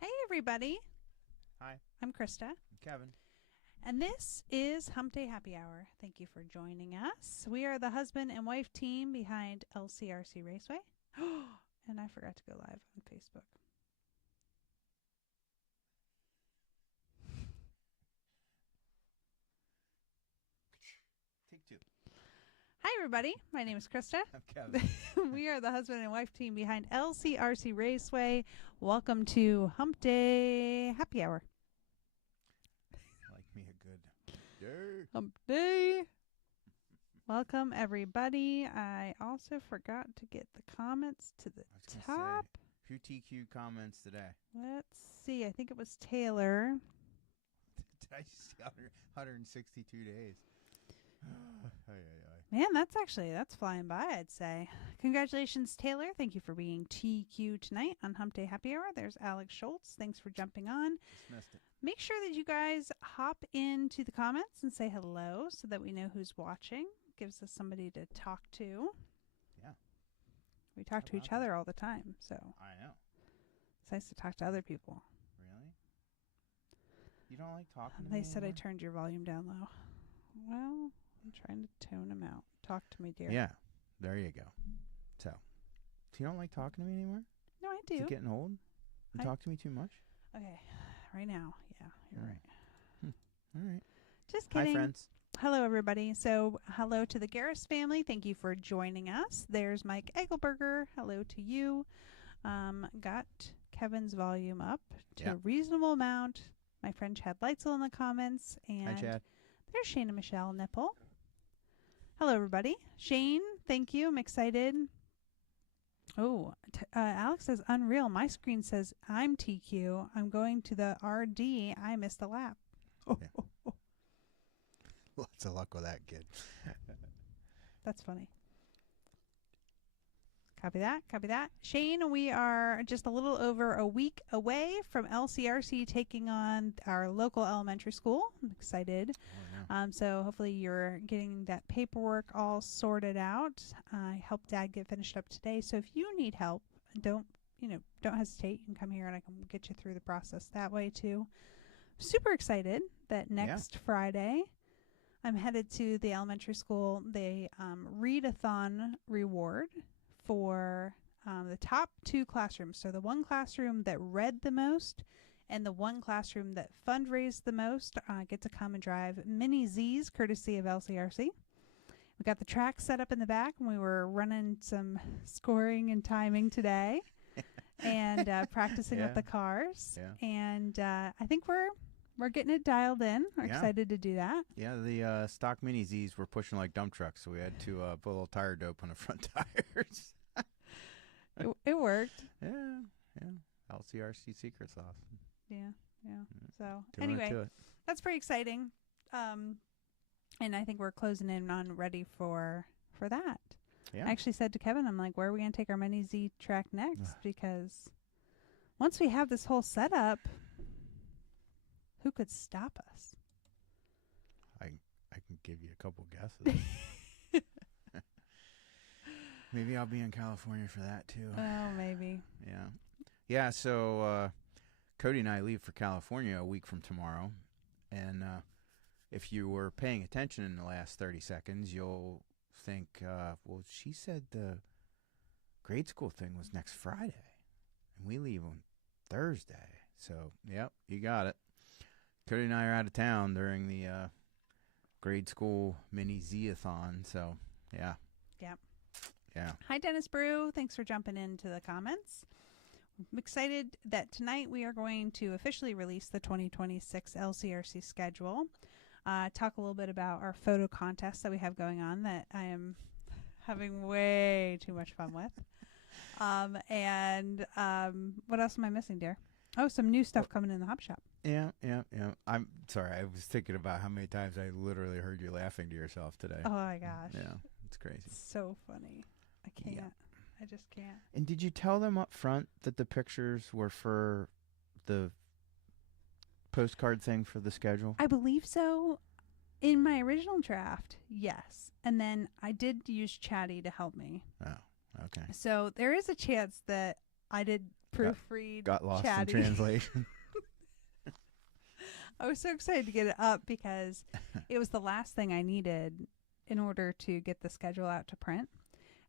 Hey, everybody. Hi, I'm Krista, I'm Kevin. and this is Hump Day Happy Hour. Thank you for joining us. We are the husband and wife team behind LCRC Raceway. And I forgot to go live on Facebook. Take two. Hi, everybody. My name is Krista. I'm Kevin. We are the husband and wife team behind LCRC Raceway. Welcome to Hump Day Happy Hour. Like me a good day. Hump Day. Welcome, everybody. I also forgot to get the comments to the top. Say, who TQ comments today? Let's see. I think it was Taylor. Did I just see 162 days? Man, that's flying by, I'd say. Congratulations, Taylor. Thank you for being TQ tonight on Hump Day Happy Hour. There's Alex Schultz. Thanks for jumping on. Dismissed it. Make sure that you guys hop into the comments and say hello so that we know who's watching. Gives us somebody to talk to. Yeah. We talk to each other all the time, so I know. it's nice to talk to other people. Really? You don't like talking to me They said anymore? I turned your volume down low. Well, I'm trying to tone them out. Talk to me, dear. Yeah. There you go. So you don't like talking to me anymore? No, I do. Is it getting old? You talk to me too much? Okay. Right now. Yeah, you're right. All right. Just kidding. Hi, friends. Hello, everybody. So, hello to the Garris family. Thank you for joining us. There's Mike Egelberger. Hello to you. Got Kevin's volume up to a reasonable amount. My friend Chad Leitzel in the comments. And hi, Chad. There's Shane and Michelle Nipple. Hello, everybody. Shane, thank you. I'm excited. Oh, Alex says, unreal. My screen says, I'm TQ. I'm going to the RD. I missed a lap. Yeah. Lots of luck with that, kid. That's funny. Copy that. Copy that. Shane, we are just a little over a week away from LCRC taking on our local elementary school. I'm excited. Oh, yeah. So hopefully you're getting that paperwork all sorted out. I helped Dad get finished up today. So if you need help, don't hesitate. You can come here and I can get you through the process that way too. Super excited that next Friday I'm headed to the elementary school. They read-a-thon reward for the top two classrooms. So the one classroom that read the most and the one classroom that fundraised the most get to come and drive Mini Z's courtesy of LCRC. We got the track set up in the back and we were running some scoring and timing today and practicing with the cars. Yeah. And I think we're getting it dialed in. We're excited to do that. Yeah, the stock Mini Z's were pushing like dump trucks, so we had to put a little tire dope on the front tires. It worked. Yeah. LCRC secret sauce. Yeah. So anyway, that's pretty exciting. And I think we're closing in on ready for that. Yeah. I actually said to Kevin, I'm like, where are we going to take our Mini Z track next? Because once we have this whole setup, who could stop us? I can give you a couple guesses. Maybe I'll be in California for that too. Oh, maybe. Yeah. So Cody and I leave for California a week from tomorrow, and if you were paying attention in the last 30 seconds, you'll think, well, she said the grade school thing was next Friday, and we leave on Thursday. So, yep, you got it. Cody and I are out of town during the grade school mini Z-a-thon, so yeah. Yeah. Hi, Dennis Brew. Thanks for jumping into the comments. I'm excited that tonight we are going to officially release the 2026 LCRC schedule. Talk a little bit about our photo contest that we have going on that I am having way too much fun with. And what else am I missing, dear? Oh, some new stuff coming in the Hop Shop. Yeah. I'm sorry. I was thinking about how many times I literally heard you laughing to yourself today. Oh, my gosh. Yeah, it's crazy. It's so funny. I can't. Yeah. I just can't. And did you tell them up front that the pictures were for the postcard thing for the schedule? I believe so. In my original draft, yes. And then I did use Chatty to help me. Oh, okay. So there is a chance that I did proofread. Got lost Chatty. in translation. I was so excited to get it up because it was the last thing I needed in order to get the schedule out to print.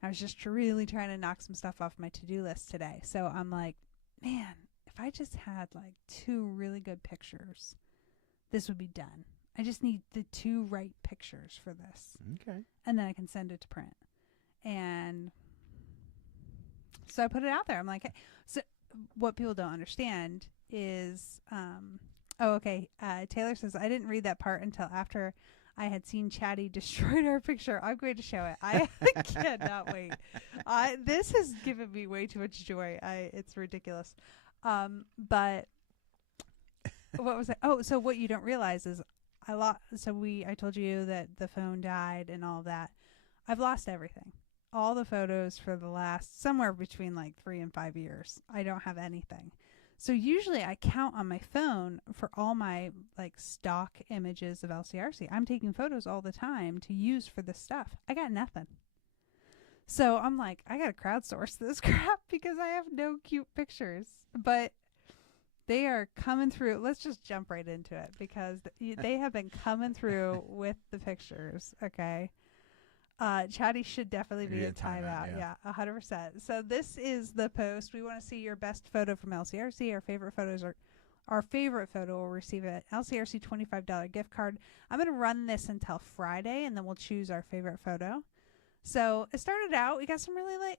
I was just really trying to knock some stuff off my to-do list today. So I'm like, man, if I just had like 2 really good pictures, this would be done. I just need the 2 right pictures for this. Okay. And then I can send it to print. And so I put it out there. I'm like, hey. So what people don't understand is, Taylor says, I didn't read that part until after I had seen Chatty destroyed our picture. I'm going to show it. I cannot wait. This has given me way too much joy. It's ridiculous. But what was it? Oh, so what you don't realize is I told you that the phone died and all that. I've lost everything. All the photos for the last somewhere between like 3 and 5 years. I don't have anything. So usually I count on my phone for all my like stock images of LCRC. I'm taking photos all the time to use for this stuff. I got nothing. So I'm like, I got to crowdsource this crap because I have no cute pictures. But they are coming through. Let's just jump right into it because they have been coming through with the pictures. Okay. Chatty should definitely be a timeout. Yeah, 100%. So this is the post. We want to see your best photo from LCRC. Our favorite photo will receive an LCRC $25 gift card. I'm going to run this until Friday, and then we'll choose our favorite photo. So it started out. We got some really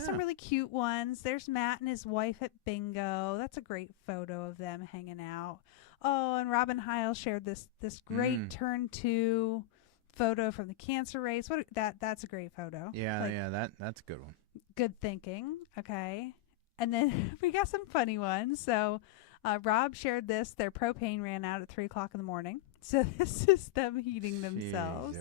some really cute ones. There's Matt and his wife at bingo. That's a great photo of them hanging out. Oh, and Robin Heil shared this great turn 2 photo from the cancer race. That's a great photo. That's a good one. Good thinking. Okay. And then we got some funny ones. So Rob shared this. Their propane ran out at 3:00 in the morning. So this is them heating themselves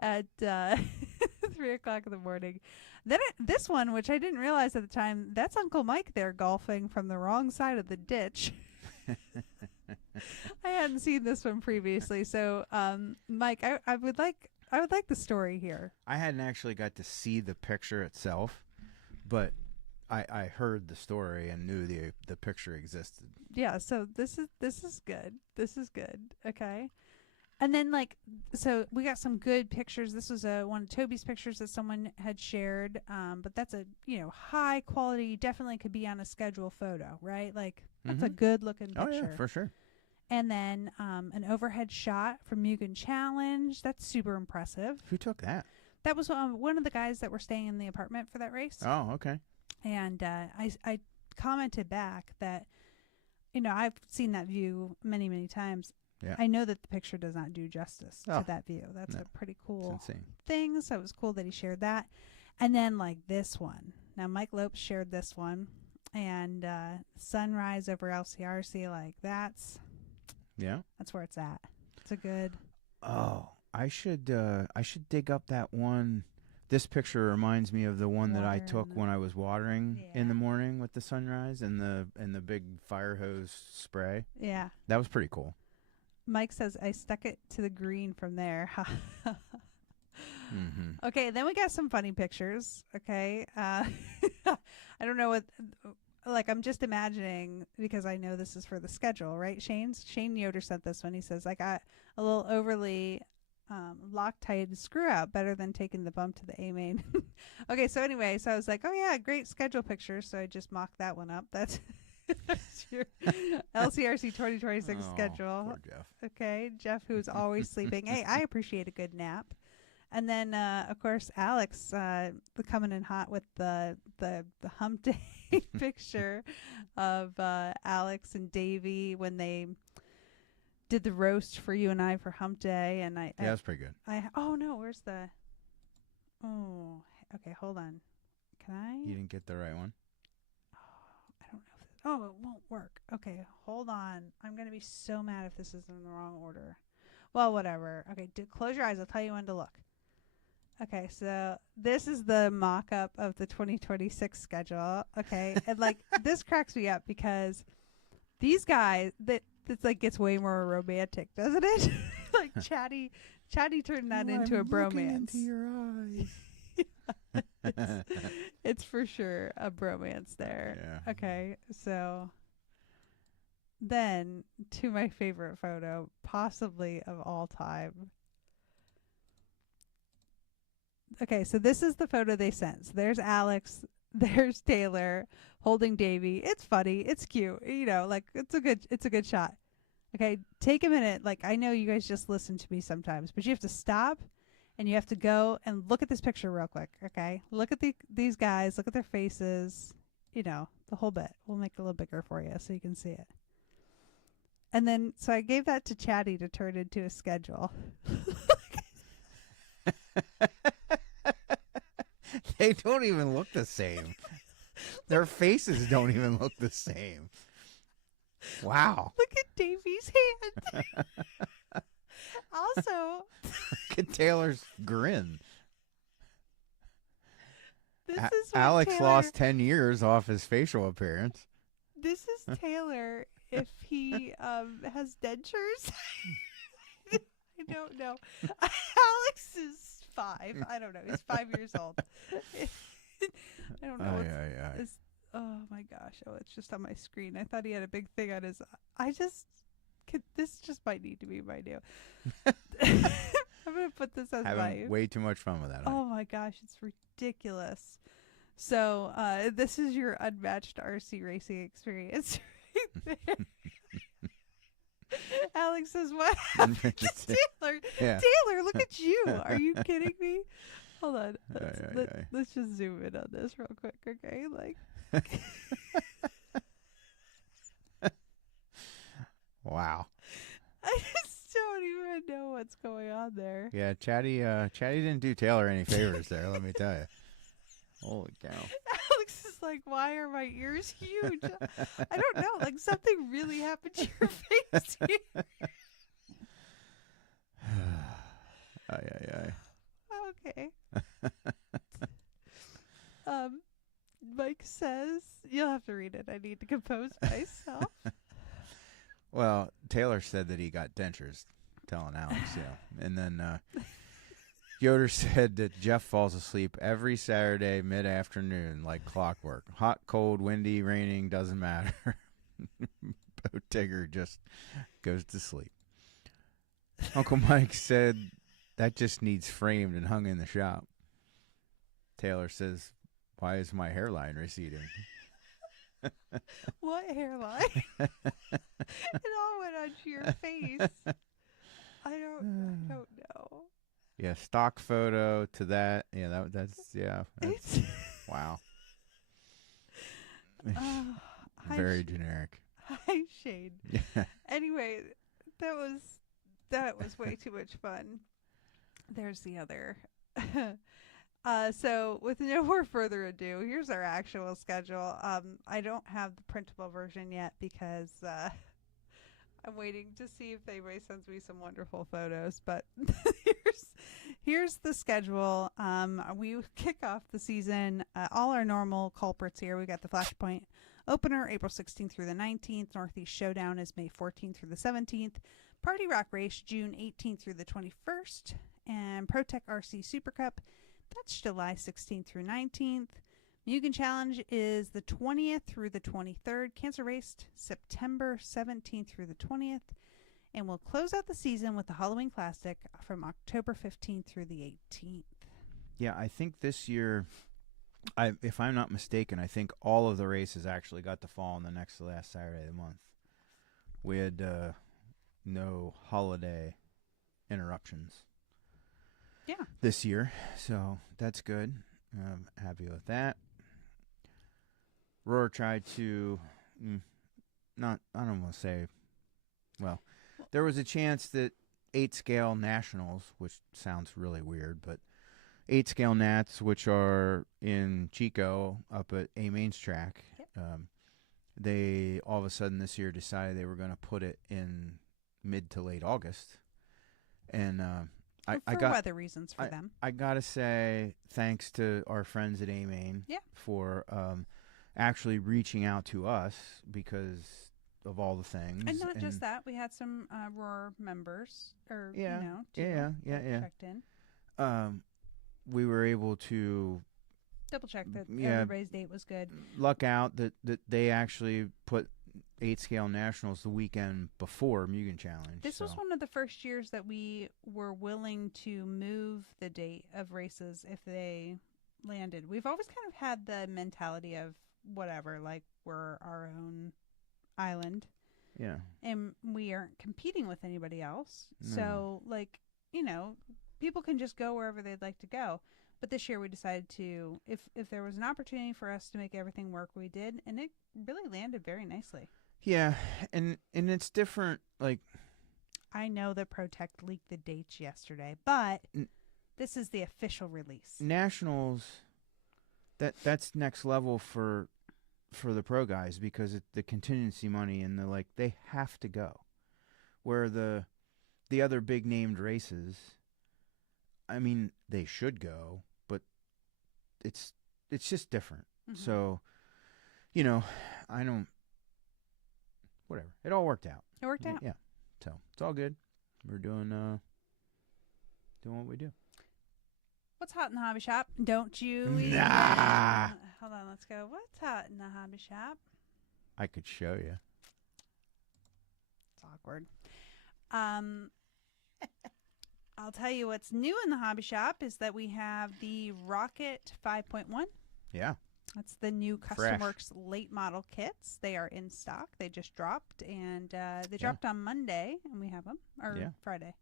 at 3:00 in the morning. Then this one, which I didn't realize at the time, that's Uncle Mike there golfing from the wrong side of the ditch. I hadn't seen this one previously, so Mike, I would like the story here. I hadn't actually got to see the picture itself, but I heard the story and knew the picture existed. Yeah, so this is good. This is good. Okay. And then so we got some good pictures. This was one of Toby's pictures that someone had shared, but that's a high quality, definitely could be on a schedule photo, right? Like that's a good looking picture. Oh yeah, for sure. And then an overhead shot from Mugen Challenge. That's super impressive. Who took that? That was one of the guys that were staying in the apartment for that race. Oh, okay. And I commented back that I've seen that view many, many times. Yeah. I know that the picture does not do justice to that view. That's a pretty cool thing. So it was cool that he shared that. And then this one. Now Mike Lopes shared this one, and sunrise over LCRC. That's where it's at. It's a good. Oh, I should dig up that one. This picture reminds me of the one that I took when I was watering in the morning with the sunrise and the big fire hose spray. Yeah. That was pretty cool. Mike says, I stuck it to the green from there. Okay, then we got some funny pictures. Okay. I don't know what, I'm just imagining, because I know this is for the schedule, right? Shane Yoder sent this one. He says, I got a little overly Loctite screw out, better than taking the bump to the A main. Okay, so anyway, so I was like, oh yeah, great schedule picture. So I just mocked that one up. That's your LCRC 2026 schedule. Poor Jeff. Okay, Jeff, who's always sleeping. Hey, I appreciate a good nap. And then, of course, Alex coming in hot with the Hump Day picture of Alex and Davey when they did the roast for you and I for Hump Day. And that's pretty good. Where's the? Oh, okay, hold on. Can I? You didn't get the right one. I don't know. Oh, it won't work. Okay, hold on. I'm going to be so mad if this is in the wrong order. Well, whatever. Okay, close your eyes. I'll tell you when to look. Okay, so this is the mock-up of the 2026 schedule. Okay, and this cracks me up because these guys, it's gets way more romantic, doesn't it? Chatty turned that into a bromance. Into your eyes. It's for sure a bromance there. Yeah. Okay, so then to my favorite photo, possibly of all time. Okay, so this is the photo they sent. So there's Alex, there's Taylor holding Davy. It's funny, it's cute, like it's a good shot. Okay, take a minute. Like I know you guys just listen to me sometimes, but you have to stop and you have to go and look at this picture real quick. Okay, look at these guys, look at their faces, the whole bit. We'll make it a little bigger for you so you can see it. And then, so I gave that to Chatty to turn into a schedule. They don't even look the same. Their faces don't even look the same. Wow. Look at Davy's hand. Also, look at Taylor's grin. This is what Alex Taylor, lost 10 years off his facial appearance. This is Taylor if he has dentures. I don't know. Alex is 5. I don't know. He's 5 years old. I don't know. Oh my gosh. Oh, it's just on my screen. I thought he had a big thing on his. This just might need to be my new. I'm going to put this as Having way too much fun with that. Oh my gosh. It's ridiculous. So this is your unmatched RC racing experience right there. Alex says, what happened to Taylor? Yeah. Taylor, look at you. Are you kidding me? Hold on. Let's just zoom in on this real quick, okay? Wow. I just don't even know what's going on there. Yeah, Chatty didn't do Taylor any favors there, let me tell you. Holy cow. Alex is like, why are my ears huge? I don't know. Like something really happened to your face here. Okay. Mike says, you'll have to read it. I need to compose myself. Well, Taylor said that he got dentures, telling Alex, yeah. And then Yoder said that Jeff falls asleep every Saturday mid-afternoon like clockwork. Hot, cold, windy, raining, doesn't matter. Bo Tigger just goes to sleep. Uncle Mike said that just needs framed and hung in the shop. Taylor says, why is my hairline receding? What hairline? It all went onto your face. I don't know. Yeah, stock photo to that. Yeah, that's wow. Very generic. Hi, Shane. Yeah. Anyway, that was way too much fun. There's the other. So with no more further ado, here's our actual schedule. I don't have the printable version yet because I'm waiting to see if anybody sends me some wonderful photos. But here's the schedule. We kick off the season. All our normal culprits here. We got the Flashpoint opener April 16th through the 19th. Northeast Showdown is May 14th through the 17th. Party Rock Race June 18th through the 21st. And ProTech RC Super Cup, that's July 16th through 19th. Mugen Challenge is the 20th through the 23rd. Cancer Race, September 17th through the 20th. And we'll close out the season with the Halloween Classic from October 15th through the 18th. Yeah, I think this year, if I'm not mistaken, I think all of the races actually got to fall on the next to last Saturday of the month. We had no holiday interruptions. Yeah. This year, so that's good. Happy with that. Roar tried to, I don't want to say, well, there was a chance that 8-scale nationals, which sounds really weird, but 8-scale Nats, which are in Chico up at A Main's track, yep. They all of a sudden this year decided they were going to put it in mid to late August, and I got weather reasons for them. I gotta say thanks to our friends at A-Main for actually reaching out to us because of all the things. And not just that, we had some Roar members checked in. We were able to Double check that Yeah. everybody's date was good. Luck out that they actually put 8 scale nationals the weekend before Mugen Challenge. This was one of the first years that we were willing to move the date of races if they landed. We've always kind of had the mentality of whatever, like we're our own island. Yeah. And we aren't competing with anybody else. No. So, like, you know, people can just go wherever they'd like to go. But this year we decided to, if there was an opportunity for us to make everything work, we did. And it really landed very nicely. Yeah. And it's different. Like, I know that Protect leaked the dates yesterday, but this is the official release. Nationals, that's next level for the pro guys because the contingency money and they have to go. Where the other big named races, I mean, they should go, but it's just different. Mm-hmm. So, you know, I don't. Whatever. It all worked out. It worked out. Yeah. So it's all good. We're doing what we do. What's hot in the hobby shop? Don't you? Nah. Hold on. Let's go. What's hot in the hobby shop? I could show you. It's awkward. I'll tell you what's new in the hobby shop is that we have the Rocket 5.1. Yeah. That's the new Fresh. CustomWorks late model kits. They are in stock. They just dropped, and they dropped on Monday, and we have them, or Friday.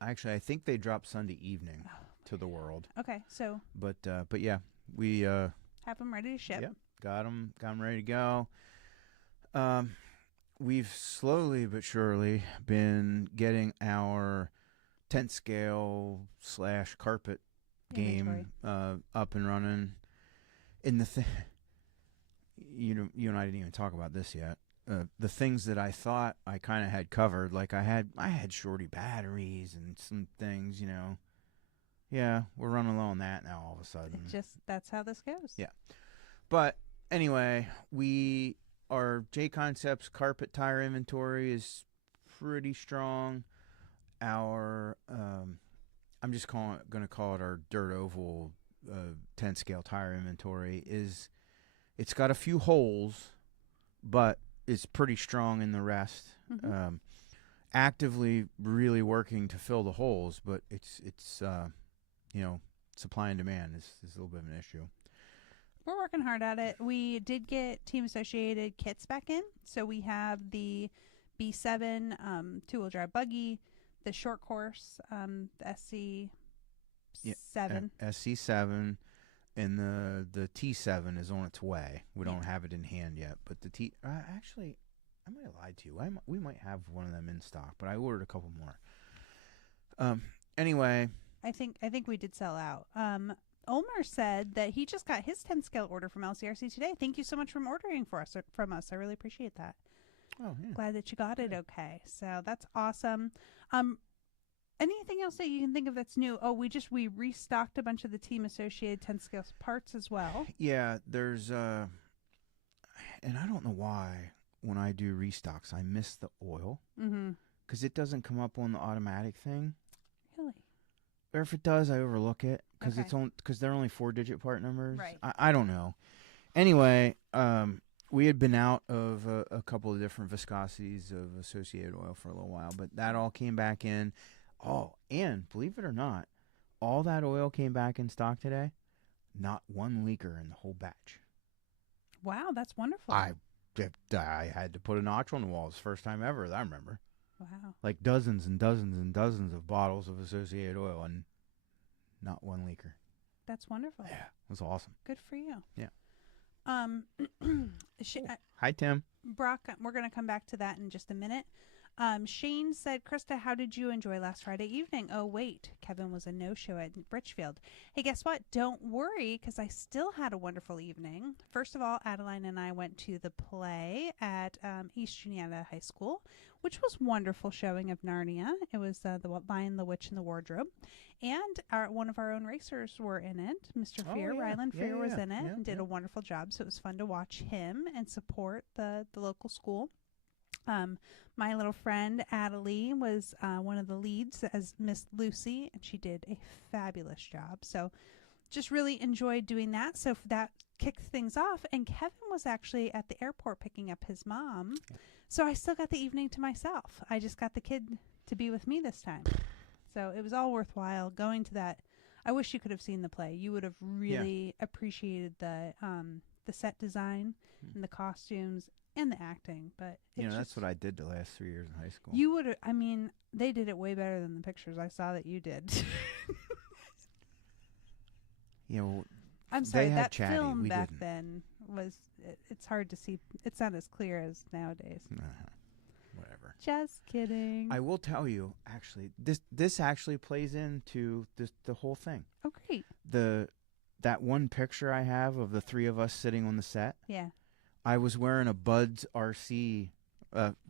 Actually, I think they dropped Sunday evening to the world. Okay, so. But yeah, we have them ready to ship. Yeah, got them ready to go. We've slowly but surely been getting our tent scale / carpet game up and running. In the you and I didn't even talk about this yet. The things that I thought I kind of had covered, like I had shorty batteries and some things, you know. Yeah, we're running low on that now all of a sudden. That's how this goes. Yeah. But anyway, our J Concepts carpet tire inventory is pretty strong. Our I'm just going to call it our dirt oval 10 scale tire inventory it's got a few holes, but it's pretty strong in the rest. Mm-hmm. Actively really working to fill the holes, but it's supply and demand is a little bit of an issue. We're working hard at it. We did get Team Associated kits back in, so we have the B7 two-wheel drive buggy, the short course, the SC7. SC7 and the T7 is on its way. We don't have it in hand yet, but the actually, I might have lied to you. We might have one of them in stock, but I ordered a couple more. Anyway, I think we did sell out. Omar said that he just got his 10 scale order from LCRC today. Thank you so much for ordering from us. I really appreciate that. Oh, yeah. Glad that you got it okay. So that's awesome. Anything else that you can think of that's new? Oh, we restocked a bunch of the Team Associated 10 scale parts as well. Yeah, there's and I don't know why when I do restocks I miss the oil because it doesn't come up on the automatic thing. Really? Or if it does, I overlook it because they're only 4-digit part numbers. Right. I don't know. Anyway, we had been out of a couple of different viscosities of associated oil for a little while, but that all came back in. Oh, and believe it or not, all that oil came back in stock today. Not one leaker in the whole batch. Wow, that's wonderful. I had to put a notch on the wall. It's the first time ever that I remember. Wow. Like dozens and dozens and dozens of bottles of associated oil and not one leaker. That's wonderful. Yeah, it was awesome. Good for you. Yeah. Hi, Tim. Brock, we're going to come back to that in just a minute. Shane said, Christa, how did you enjoy last Friday evening? Oh, wait, Kevin was a no-show at Richfield. Hey, guess what? Don't worry, because I still had a wonderful evening. First of all, Adeline and I went to the play at East Juniata High School, which was wonderful showing of Narnia. It was The Lion, the Witch, and the Wardrobe. And one of our own racers were in it. Mr. Fear, Ryland Fear was in it and did a wonderful job. So it was fun to watch him and support the local school. My little friend Adelie was one of the leads as Miss Lucy, and she did a fabulous job. So just really enjoyed doing that. So that kicked things off. And Kevin was actually at the airport picking up his mom. So I still got the evening to myself. I just got the kid to be with me this time. So it was all worthwhile going to that. I wish you could have seen the play. You would have really appreciated the set design and the costumes and the acting. But that's what I did the last 3 years in high school. You would. I mean, they did it way better than the pictures I saw that you did. I'm sorry. That film back then was. It's hard to see. It's not as clear as nowadays. Whatever. Just kidding. I will tell you, actually, this actually plays into the whole thing. Oh, great. That one picture I have of the three of us sitting on the set. Yeah. I was wearing a Bud's RC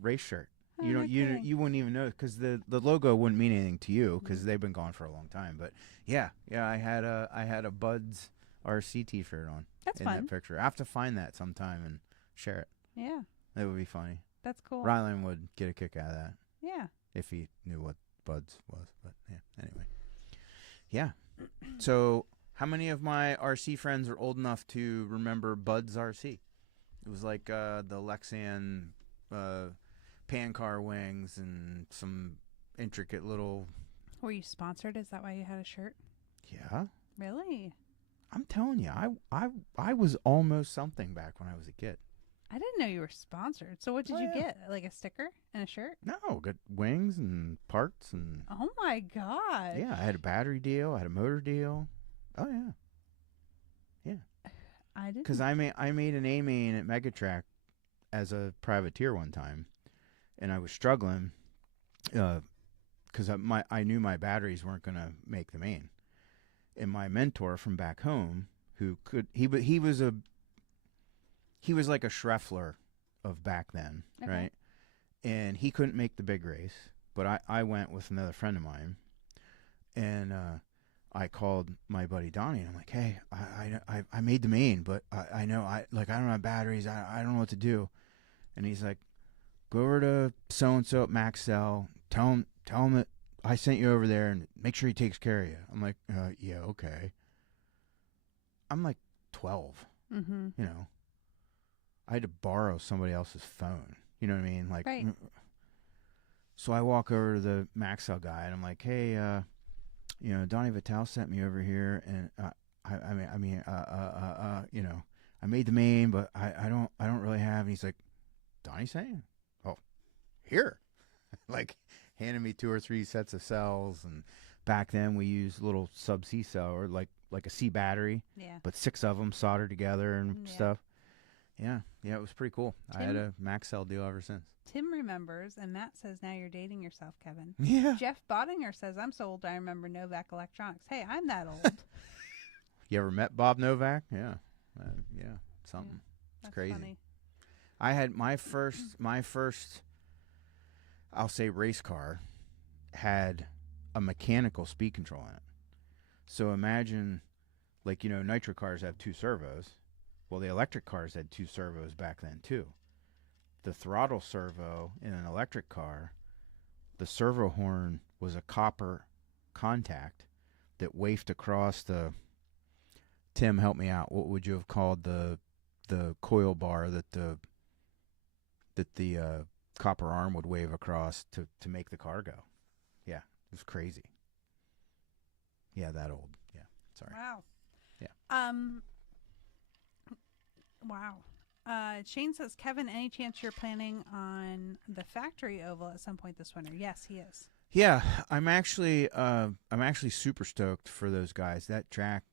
race shirt. Oh, You wouldn't even know because the logo wouldn't mean anything to you because they've been gone for a long time. But yeah, I had a Bud's RC T-shirt on. That's in fun. That picture. I have to find that sometime and share it. Yeah. That would be funny. That's cool. Rylan would get a kick out of that. Yeah. If he knew what Bud's was. But yeah, anyway. Yeah. So how many of my RC friends are old enough to remember Bud's RC? It was like the Lexan pan car wings and some intricate little... Were you sponsored? Is that why you had a shirt? Yeah. Really? I'm telling you, I was almost something back when I was a kid. I didn't know you were sponsored. So what did you get? Like a sticker and a shirt? No, got wings and parts and... Oh my God. Yeah, I had a battery deal. I had a motor deal. Oh, yeah. Yeah. I didn't. Because I made an A-main at Megatrack as a privateer one time, and I was struggling because I knew my batteries weren't going to make the main. And my mentor from back home, he was like a Schreffler of back then, Okay. right? And he couldn't make the big race, but I went with another friend of mine, and I called my buddy Donnie, and I'm like, hey, I made the main, but I know I don't have batteries. I don't know what to do. And he's like, go over to so-and-so at Maxell, tell him that I sent you over there and make sure he takes care of you. I'm like, yeah, okay. I'm like 12, Mm-hmm. I had to borrow somebody else's phone. You know what I mean? Like, right. So I walk over to the Maxell guy and I'm like, hey, Donnie Vitale sent me over here, and I made the main, but I don't really have. And he's like, Donnie sent you? Oh, here, like handed me 2 or 3 sets of cells. And back then we used little sub-C cell or like a C battery, but 6 of them soldered together and stuff. Yeah, it was pretty cool. I had a Maxell deal ever since. Tim remembers, and Matt says, now you're dating yourself, Kevin. Yeah. Jeff Bottinger says, I'm so old I remember Novak Electronics. Hey, I'm that old. You ever met Bob Novak? Yeah. Something. That's It's crazy. funny. I had my first, I'll say race car, had a mechanical speed control in it. So imagine, like, nitro cars have 2 servos. Well, the electric cars had 2 servos back then, too. The throttle servo in an electric car, the servo horn was a copper contact that wafted across the... Tim, help me out. What would you have called the coil bar that the copper arm would wave across to make the car go? Yeah, it was crazy. Yeah, that old. Yeah, sorry. Wow. Yeah. Wow. Shane says, Kevin, any chance you're planning on the factory oval at some point this winter? Yes, he is. Yeah, I'm actually super stoked for those guys. That track,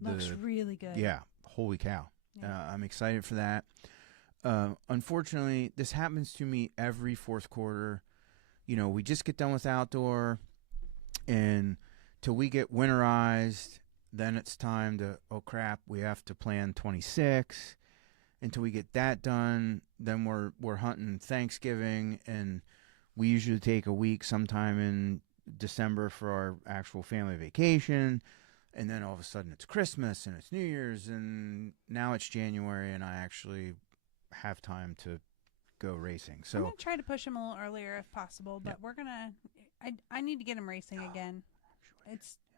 looks really good. Yeah, holy cow. Yeah. I'm excited for that. Unfortunately, this happens to me every fourth quarter. We just get done with outdoor, and till we get winterized, then it's time to, oh crap, we have to plan 26. Until we get that done, then we're hunting Thanksgiving, and we usually take a week sometime in December for our actual family vacation. And then all of a sudden it's Christmas and it's New Year's, and now it's January, and I actually have time to go racing. So I'm going to try to push him a little earlier if possible, but we're going to... I need to get him racing again.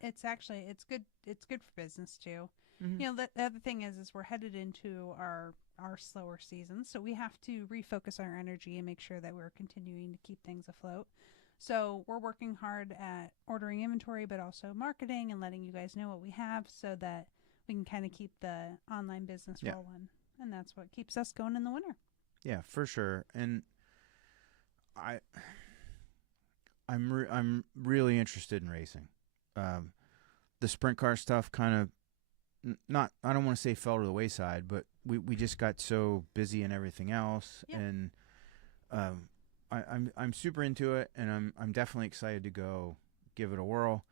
it's actually it's good. It's good for business too. Mm-hmm. You know, the other thing is we're headed into our slower season, so we have to refocus our energy and make sure that we're continuing to keep things afloat. So we're working hard at ordering inventory, but also marketing and letting you guys know what we have, so that we can kind of keep the online business rolling, and that's what keeps us going in the winter. Yeah, for sure. And I'm really interested in racing. The sprint car stuff kind of not, I don't want to say fell to the wayside, but we just got so busy and everything else, and I'm super into it, and I'm definitely excited to go give it a whirl.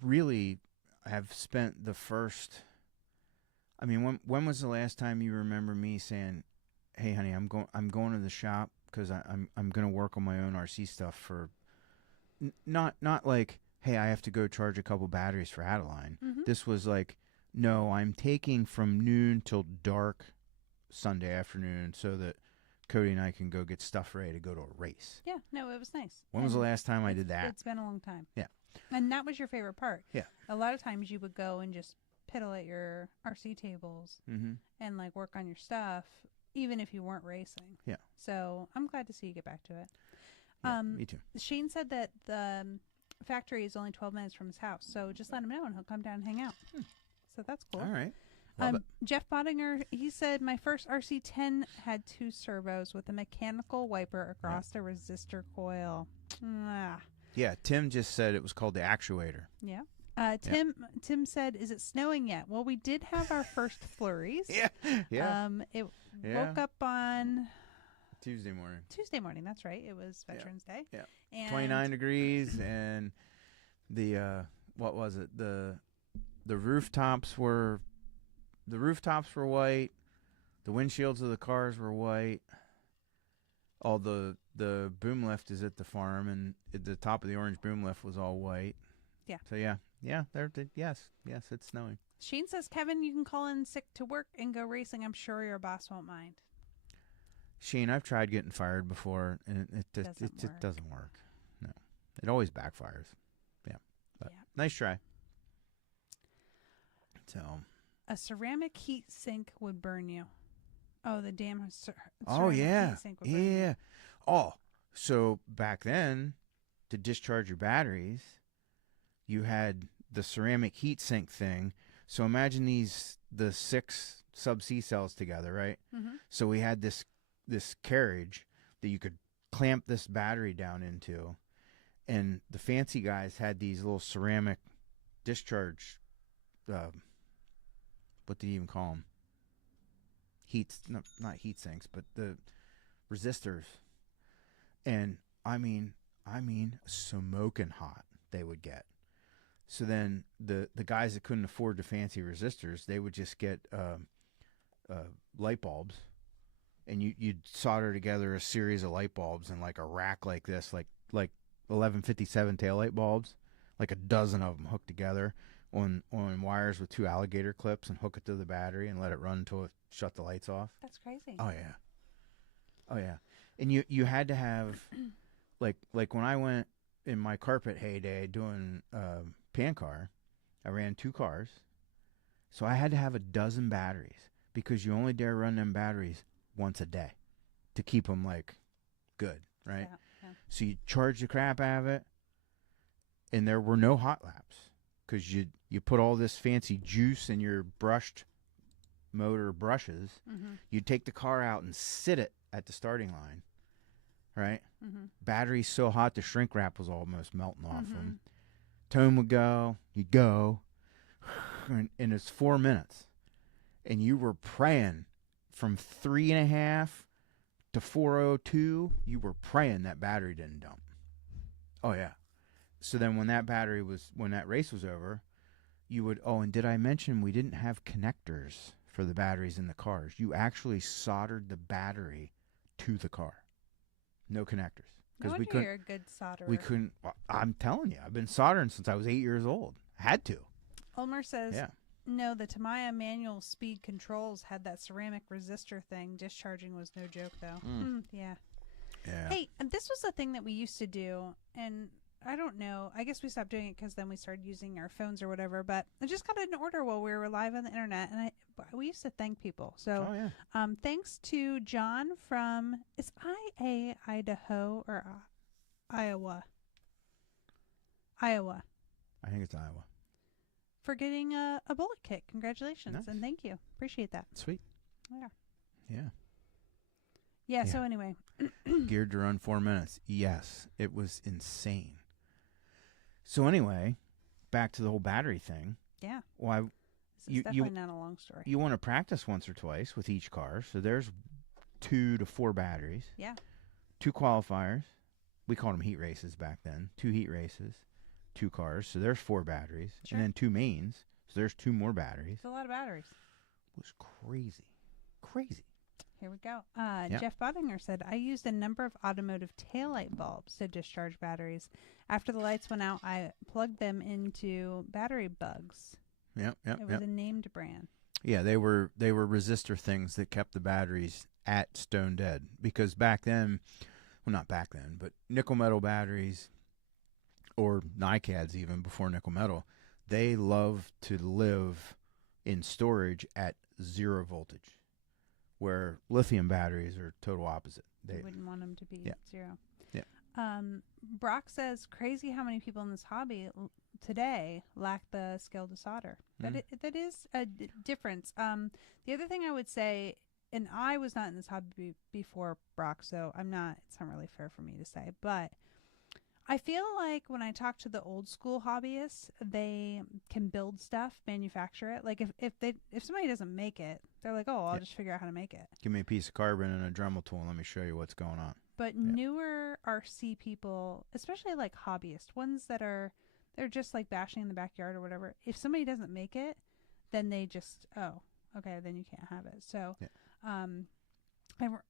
Really, I have spent the first. I mean, when was the last time you remember me saying, "Hey, honey, I'm going to the shop because I'm going to work on my own RC stuff for." Not like, hey, I have to go charge a couple batteries for Adeline. Mm-hmm. This was like, no, I'm taking from noon till dark Sunday afternoon so that Cody and I can go get stuff ready to go to a race. Yeah, no, it was nice. When was the last time I did that? It's been a long time. Yeah. And that was your favorite part. Yeah. A lot of times you would go and just piddle at your RC tables and like work on your stuff, even if you weren't racing. Yeah. So I'm glad to see you get back to it. Yeah, me too. Shane said that the factory is only 12 minutes from his house, so just let him know and he'll come down and hang out. So that's cool. All right. Love it. Jeff Bottinger, he said, my first RC10 had 2 servos with a mechanical wiper across the resistor coil. Yeah, Tim just said it was called the actuator. Yeah. Tim said, is it snowing yet? Well, we did have our first flurries. Yeah. It woke up on Tuesday morning. That's right. It was Veterans Day. Yeah. And 29 degrees, and the what was it? The rooftops were white. The windshields of the cars were white. All the boom lift is at the farm, and at the top of the orange boom lift was all white. Yeah. So yes, it's snowing. Shane says, Kevin, you can call in sick to work and go racing. I'm sure your boss won't mind. Shane, I've tried getting fired before, and it just doesn't work. No, it always backfires. Yeah, but nice try. So, a ceramic heat sink would burn you. Oh, the damn ceramic heat sink would burn you. Oh, so back then, to discharge your batteries, you had the ceramic heat sink thing. So imagine the 6 sub-C cells together, right? Mm-hmm. So we had this carriage that you could clamp this battery down into, and the fancy guys had these little ceramic discharge, what do you even call them? Not heat sinks, but the resistors. And I mean smoking hot they would get. So then the guys that couldn't afford the fancy resistors, they would just get light bulbs, and you'd solder together a series of light bulbs in like a rack like this, like 1157 taillight bulbs, like a dozen of them hooked together on wires with 2 alligator clips, and hook it to the battery and let it run until it shut the lights off. That's crazy. Oh yeah. And you had to have like when I went in my carpet heyday doing pan car, I ran 2 cars, so I had to have a dozen batteries, because you only dare run them batteries once a day to keep them like good, right? Yeah. So you charge the crap out of it, and there were no hot laps, because you put all this fancy juice in your brushed motor brushes. Mm-hmm. You'd take the car out and sit it at the starting line, right? Mm-hmm. Battery's so hot the shrink wrap was almost melting off Mm-hmm. them. Tone would go, you'd go, and it's 4 minutes, and you were praying from 3.5 to 4:02. You were praying that battery didn't dump. Oh yeah. So then when that race was over, you would, and did I mention we didn't have connectors for the batteries in the cars? You actually soldered the battery to the car. No connectors. No wonder you're a good solderer. We couldn't. I'm telling you, I've been soldering since I was 8 years old. Had to. Ulmer says, no, the Tamiya manual speed controls had that ceramic resistor thing. Discharging was no joke, though. Yeah. Yeah. Hey, and this was a thing that we used to do, and I don't know. I guess we stopped doing it because then we started using our phones or whatever. But I just got an order while we were live on the internet, and we used to thank people. So, Oh yeah. thanks to John from is Idaho or Iowa? Iowa. I think it's Iowa. For getting a bullet kit. Congratulations Nice. and thank you. Appreciate that. Sweet. Yeah. Yeah. Yeah. Yeah. So anyway, Geared to run 4 minutes. Yes, it was insane. So anyway, back to the whole battery thing. yeah, Why this is definitely not a long story. you want to practice once or twice with each car. So there's 2 to 4 batteries. Yeah. 2 qualifiers. We called them heat races back then. 2 heat races, 2 cars. So there's 4 batteries. Sure. And then 2 mains. So there's 2 more batteries. It's a lot of batteries. It was crazy. Crazy. Here we go. Yep. Jeff Bottinger said, I used a number of automotive taillight bulbs to discharge batteries. After the lights went out, I plugged them into battery bugs. Yep. It was a named brand. Yeah, they were resistor things that kept the batteries at stone dead. Because back then, well, not back then, but nickel metal batteries or NiCads even before nickel metal, they love to live in storage at 0 voltage, where lithium batteries are total opposite. You wouldn't want them to be Yeah. 0. Yeah. Brock says, crazy how many people in this hobby today lack the skill to solder. That is a difference. The other thing I would say, and I was not in this hobby before Brock, so it's not really fair for me to say, but I feel like when I talk to the old school hobbyists, they can build stuff, manufacture it. Like if somebody doesn't make it, they're like, oh, I'll just figure out how to make it. Give me a piece of carbon and a Dremel tool and let me show you what's going on. But newer RC people, especially like hobbyists, ones that they're just like bashing in the backyard or whatever. If somebody doesn't make it, then they just, oh, okay, then you can't have it. So,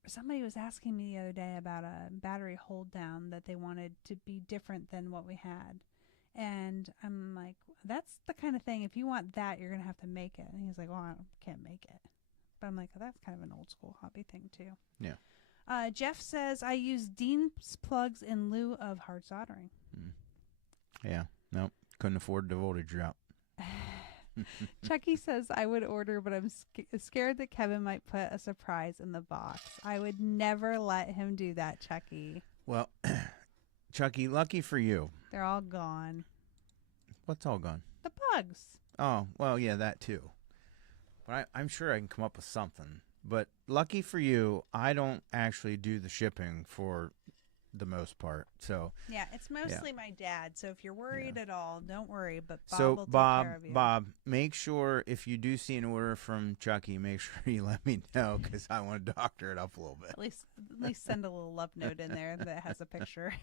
somebody was asking me the other day about a battery hold down that they wanted to be different than what we had. And I'm like, that's the kind of thing, if you want that, you're going to have to make it. And he's like, well, I can't make it. But I'm like, well, that's kind of an old school hobby thing too. Yeah. Jeff says, I use Dean's plugs in lieu of hard soldering. Yeah. Nope. Couldn't afford the voltage drop. Chucky says, I would order, but I'm scared that Kevin might put a surprise in the box. I would never let him do that, Chucky. Well, Chucky, lucky for you. They're all gone. What's all gone? The bugs. Oh, well, yeah, that too. But I'm sure I can come up with something. But lucky for you, I don't actually do the shipping for the most part. So yeah, it's mostly my dad. So if you're worried at all, don't worry. But Bob so will take care of you. Bob, make sure if you do see an order from Chucky, make sure you let me know because I want to doctor it up a little bit. At least send a little love note in there that has a picture.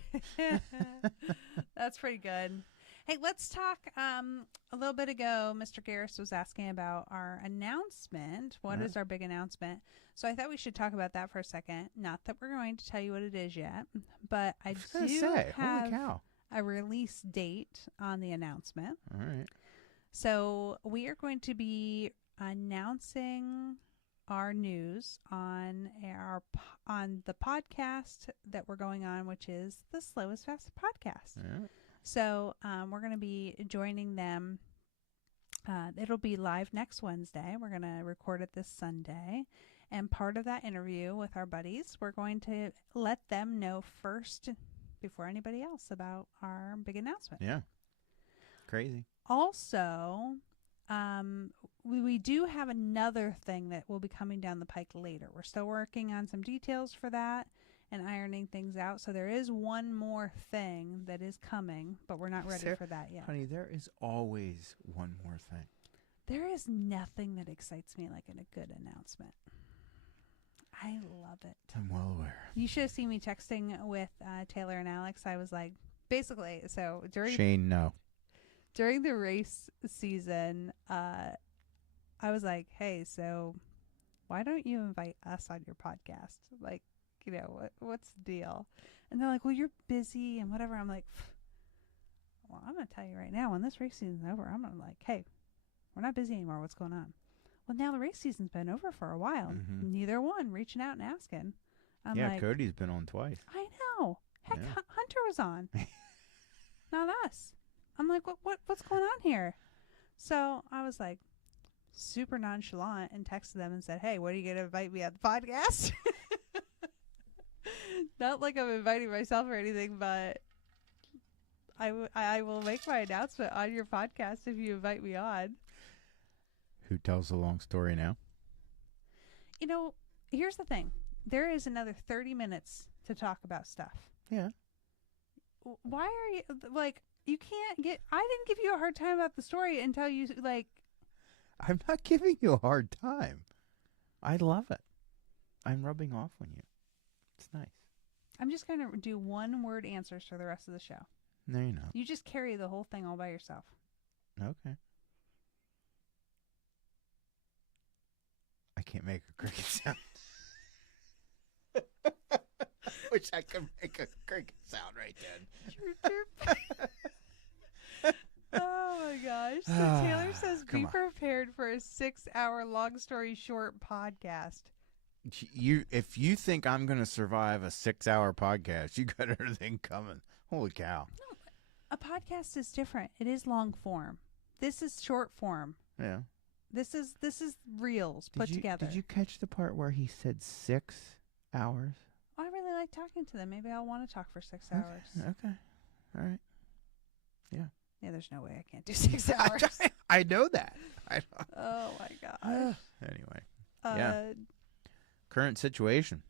That's pretty good. Hey, let's talk. A little bit ago, Mr. Garris was asking about our announcement. What is our big announcement? So I thought we should talk about that for a second. Not that we're going to tell you what it is yet, but I do have a release date on the announcement. All right. So we are going to be announcing our news on the podcast that we're going on, which is the Slow is Fast podcast. Yeah. So we're going to be joining them. It'll be live next Wednesday. We're going to record it this Sunday. And part of that interview with our buddies, we're going to let them know first before anybody else about our big announcement. Yeah. Crazy. Also, we do have another thing that will be coming down the pike later. We're still working on some details for that and ironing things out. So there is one more thing that is coming, but we're not ready for that yet. Honey, there is always one more thing. There is nothing that excites me like a good announcement. I love it. I'm well aware. You should have seen me texting with Taylor and Alex. I was like, basically, so Shane, no. During the race season, I was like, hey, so why don't you invite us on your podcast? Like, you know, what's the deal? And they're like, well, you're busy and whatever. I'm like, well, I'm going to tell you right now, when this race season's over, I'm going to like, hey, we're not busy anymore. What's going on? Well, now the race season's been over for a while. Mm-hmm. Neither one reaching out and asking. I'm yeah, like, Cody's been on twice. I know. Heck, Yeah. Hunter was on, not us. I'm like, what's going on here? So I was like, super nonchalant and texted them and said, hey, what are you going to invite me on the podcast? Not like I'm inviting myself or anything, but I will make my announcement on your podcast if you invite me on. Who tells the long story now? You know, here's the thing. There is another 30 minutes to talk about stuff. Yeah. Why are you, like, you can't get, I didn't give you a hard time about the story until you, like. I'm not giving you a hard time. I love it. I'm rubbing off on you. It's nice. I'm just going to do one word answers for the rest of the show. No, you're not. You just carry the whole thing all by yourself. Okay. I can't make a cricket sound. Wish I could make a cricket sound right then. Oh my gosh. So Taylor says be prepared for a 6-hour long story short podcast. If you think I'm going to survive a 6-hour podcast, you got everything coming. Holy cow. No, a podcast is different. It is long form. This is short form. Yeah. This is reels put together. Did you catch the part where he said 6 hours? I really like talking to them. Maybe I'll want to talk for 6 hours. Okay. All right. Yeah. Yeah, there's no way I can't do 6 hours. I know that. Oh my gosh. Anyway. Yeah. Uh, Current situation.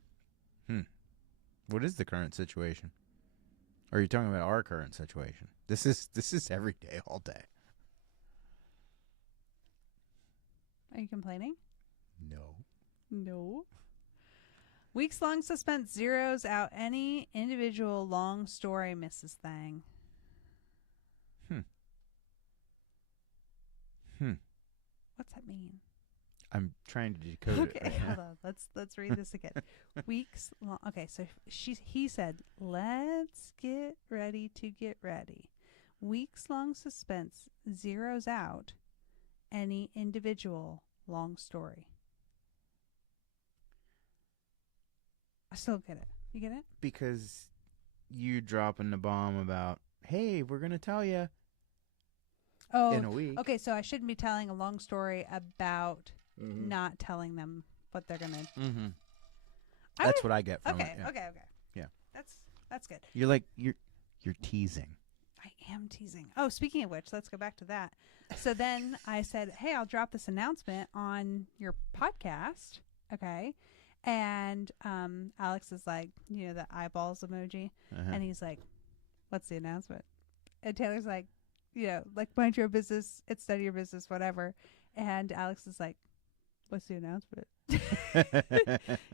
What is the current situation? Or are you talking about our current situation? This is every day, all day. Are you complaining? No. Weeks-long suspense zeroes out any individual long story, Mrs. Thang. What's that mean? I'm trying to decode it. Okay, hold on. Let's read this again. Weeks long. Okay, so he said, "Let's get ready to get ready." Weeks-long suspense zeroes out any individual long story. I still get it. You get it? Because you dropping the bomb about, hey, we're going to tell you in a week. Okay, so I shouldn't be telling a long story about not telling them what they're going to. Mm-hmm. That's what I get from it. Yeah. Okay. Yeah. That's good. You're teasing. I am teasing. Oh, speaking of which, let's go back to that. So then I said, hey, I'll drop this announcement on your podcast. Okay. And Alex is like, the eyeballs emoji. And he's like, what's the announcement? And Taylor's like, like mind your business. It's none of your business, whatever. And Alex is like, what's the announcement?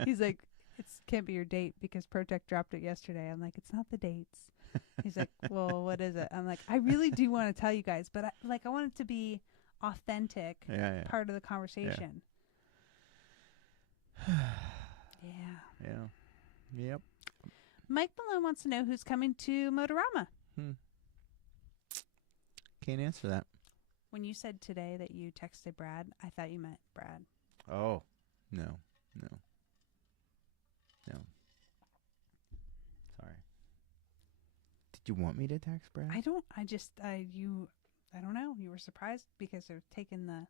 He's like, it can't be your date because ProTech dropped it yesterday. I'm like, it's not the dates. He's like, well, what is it? I'm like, I really do want to tell you guys, but I want it to be authentic part of the conversation. Yeah. Yep. Mike Malone wants to know who's coming to Motorama. Can't answer that. When you said today that you texted Brad, I thought you meant Brad. Oh, no. Sorry. Did you want me to text Brad? I don't know. You were surprised because they're taking the.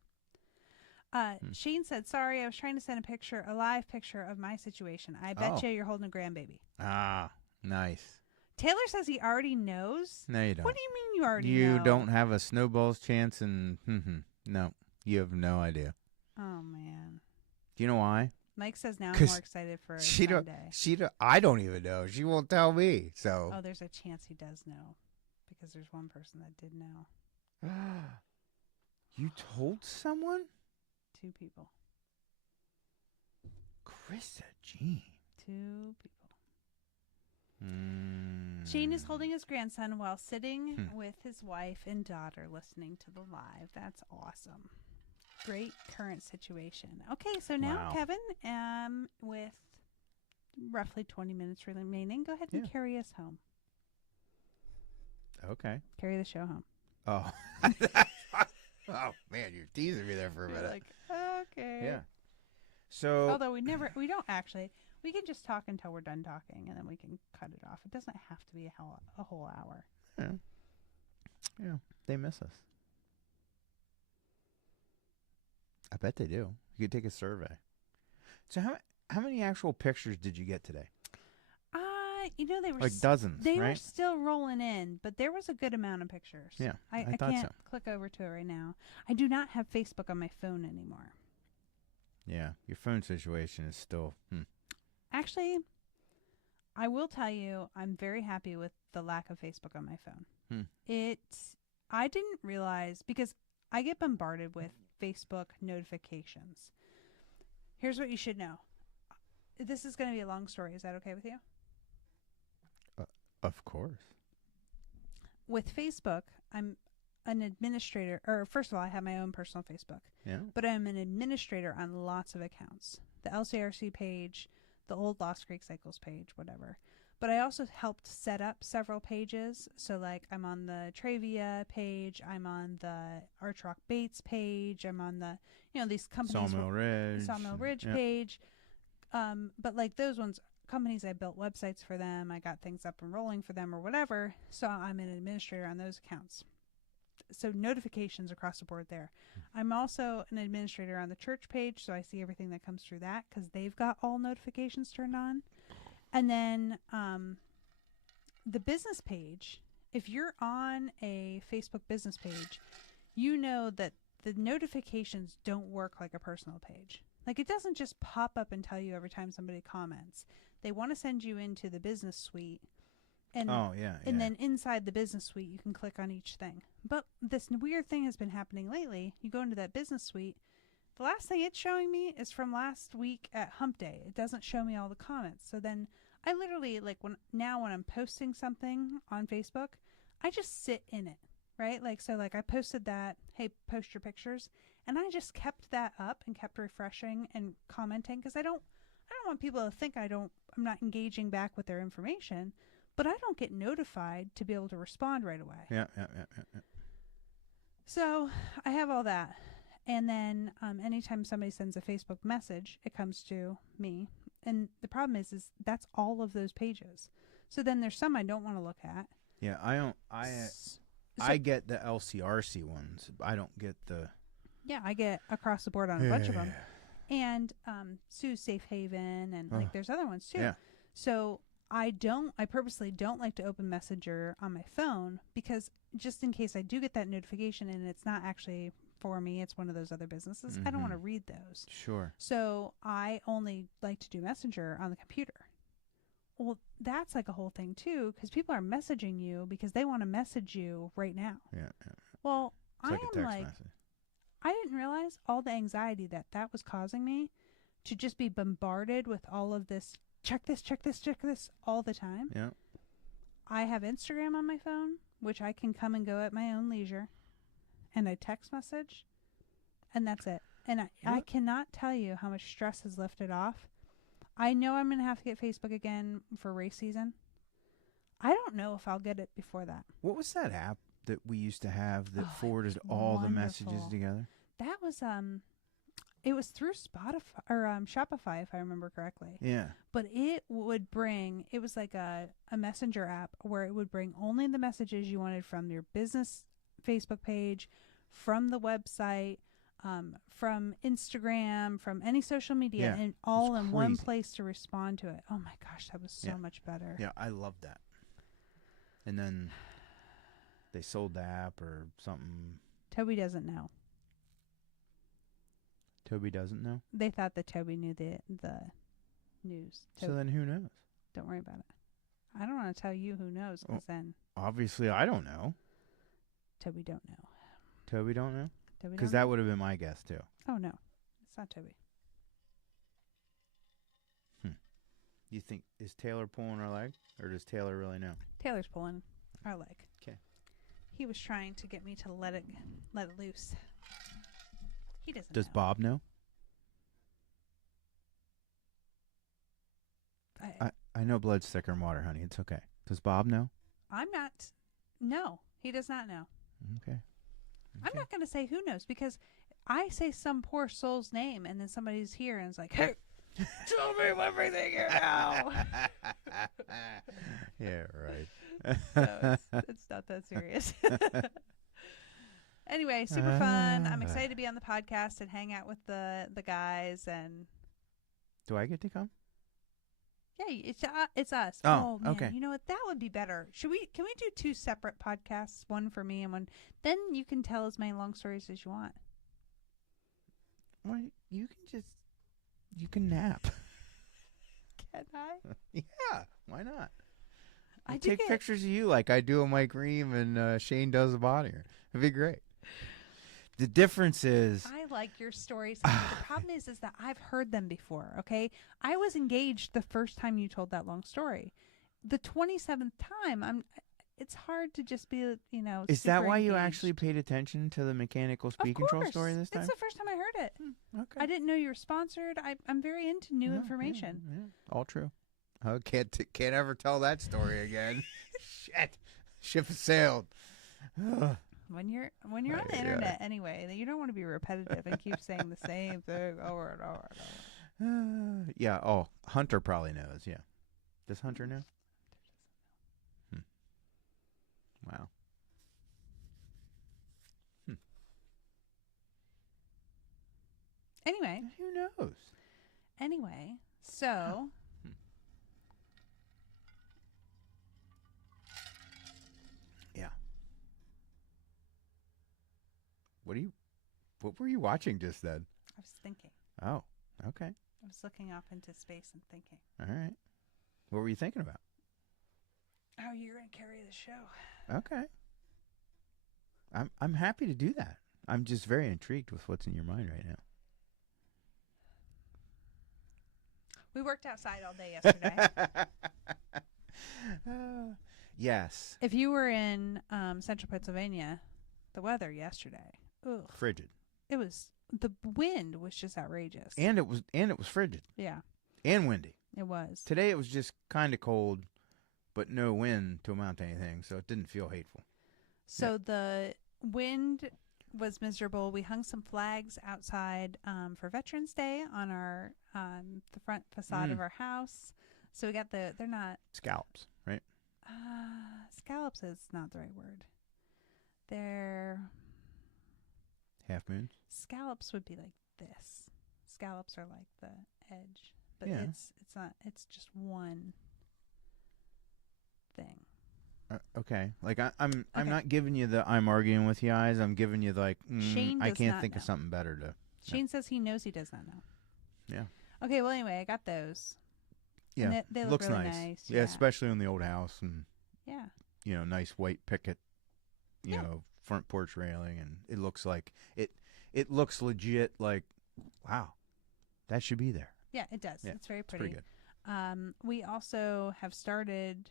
Shane said, sorry, I was trying to send a live picture of my situation. I bet you're holding a grandbaby. Ah, nice. Taylor says he already knows. No, you don't. What do you mean you already know? You don't have a snowball's chance and no, you have no idea. Oh, man. Do you know why? Mike says now I'm more excited for Sunday. I don't even know. She won't tell me. So. Oh, there's a chance he does know because there's one person that did know. You told someone? 2 people. Christa, gee. 2 people. Shane is holding his grandson while sitting with his wife and daughter listening to the live. That's awesome. Great current situation. Okay, so now, Kevin, with roughly 20 minutes remaining, go ahead and carry us home. Okay. Carry the show home. Oh. Oh, man, you're teasing me there for a minute. Like, okay. Yeah. So. Although we don't actually. We can just talk until we're done talking, and then we can cut it off. It doesn't have to be a whole hour. Yeah. Yeah, they miss us. I bet they do. You could take a survey. So how many actual pictures did you get today? They were like dozens. They right? were still rolling in, but there was a good amount of pictures. Yeah, I thought can't so. click over to it right now. I do not have Facebook on my phone anymore. Yeah, your phone situation is still. Actually, I will tell you, I'm very happy with the lack of Facebook on my phone. I didn't realize, because I get bombarded with Facebook notifications. Here's what you should know. This is going to be a long story. Is that okay with you? Of course. With Facebook, I'm an administrator, or first of all, I have my own personal Facebook. Yeah. But I'm an administrator on lots of accounts. The LCRC page, the old Lost Creek Cycles page, whatever. But I also helped set up several pages. So, like, I'm on the Travia page. I'm on the Arch Rock Baits page. I'm on the, these companies. Sawmill Ridge page. But, like, those ones, companies, I built websites for them. I got things up and rolling for them or whatever. So I'm an administrator on those accounts. So notifications across the board there. I'm also an administrator on the church page, so I see everything that comes through that because they've got all notifications turned on. And then the business page, if you're on a Facebook business page, you know that the notifications don't work like a personal page. Like, it doesn't just pop up and tell you every time somebody comments. They want to send you into the business suite. And, and then inside the business suite, you can click on each thing. But this weird thing has been happening lately. You go into that business suite. The last thing it's showing me is from last week at Hump Day. It doesn't show me all the comments. So then I literally, like, when I'm posting something on Facebook, I just sit in it, right? Like, so, like, I posted that, hey, post your pictures. And I just kept that up and kept refreshing and commenting because I don't want people to think I'm not engaging back with their information, but I don't get notified to be able to respond right away. Yeah. So I have all that. And then anytime somebody sends a Facebook message, it comes to me. And the problem is that's all of those pages. So then there's some I don't want to look at. Yeah, I get the LCRC ones. I don't get the... Yeah, I get across the board on a bunch of them. And Sue's Safe Haven, and like there's other ones too. Yeah. So I purposely don't like to open Messenger on my phone because just in case I do get that notification and it's not actually for me, it's one of those other businesses, I don't want to read those. Sure. So I only like to do Messenger on the computer. Well, that's like a whole thing too, because people are messaging you because they want to message you right now. Yeah. Well, It's like a text message. I didn't realize all the anxiety that was causing me to just be bombarded with all of this, check this all the time. Yeah. I have Instagram on my phone, which I can come and go at my own leisure. And I text message, and that's it. And I cannot tell you how much stress has lifted off. I know I'm going to have to get Facebook again for race season. I don't know if I'll get it before that. What was that app that we used to have that forwarded all the messages together? That was it was through Spotify or Shopify, if I remember correctly. Yeah. But it was like a messenger app where it would bring only the messages you wanted from your business Facebook page, from the website, from Instagram, from any social media, and all in one place to respond to it. Oh my gosh, that was so much better. Yeah, I love that. And then they sold the app or something. Toby doesn't know. Toby doesn't know? They thought that Toby knew the news. So then who knows? Don't worry about it. I don't want to tell you who knows, because then... Obviously, I don't know. Toby don't know. Toby don't know? Toby Because that would have been my guess, too. Oh, no. It's not Toby. You think, is Taylor pulling our leg? Or does Taylor really know? Taylor's pulling our leg. Okay. He was trying to get me to let it loose. He doesn't know. Does Bob know? I know blood's thicker than water, honey. It's okay. Does Bob know? I'm not. No, he does not know. Okay. I'm not going to say who knows, because I say some poor soul's name and then somebody's here and is like, hey, Tell me everything you know. Yeah, right. No, it's not that serious. Anyway, super fun. I'm excited to be on the podcast and hang out with the guys. And Do I get to come? yeah, it's us. Oh, Man, okay. you know what? That would be better. Can we do 2 separate podcasts? One for me and one. Then you can tell as many long stories as you want. Well, you can nap. Can I? Yeah, why not? I take pictures of you like I do of Mike Ream and Shane does of Bonnier. It'd be great. The difference is I like your stories. The problem is that I've heard them before, okay? I was engaged the first time you told that long story. The 27th time, it's hard to just be, is that why you engaged. actually paid attention to the mechanical speed control story this time? It's the first time I heard it. Okay. I didn't know you were sponsored. I'm very into new information. Yeah, all true. Oh, can't ever tell that story again. Shit. Ship has sailed. When you're on the internet anyway, you don't want to be repetitive and keep saying the same thing over and over and over. Yeah. Oh, Hunter probably knows. Yeah. Does Hunter know? Wow. Anyway. Who knows? Anyway, so. Yeah. What were you watching just then? I was thinking. Oh, okay. I was looking off into space and thinking. All right. What were you thinking about? How you're going to carry the show. Okay. I'm happy to do that. I'm just very intrigued with what's in your mind right now. We worked outside all day yesterday. Yes. If you were in central Pennsylvania, the weather yesterday, frigid. It was, the wind was just outrageous. And it was frigid. Yeah. And windy. It was. Today it was just kind of cold, but no wind to amount to anything, so it didn't feel hateful. So the wind was miserable. We hung some flags outside for Veterans Day on our the front facade of our house. So we got they're not scallops, right? Scallops is not the right word. They're half moons. Scallops would be like this. Scallops are like the edge, but yeah. it's not. It's just one thing. Okay, like I'm not giving you the I'm arguing with you eyes. I'm giving you like I can't think of something better to. Shane says he knows he does not know. Yeah. Okay. Well, anyway, I got those. Yeah. And they look looks really nice. Yeah, especially on the old house and. Yeah. Nice white picket. You know, front porch railing, and it looks like it. It looks legit. Like, wow, that should be there. Yeah, it does. Yeah, it's very pretty. It's pretty good. We also have started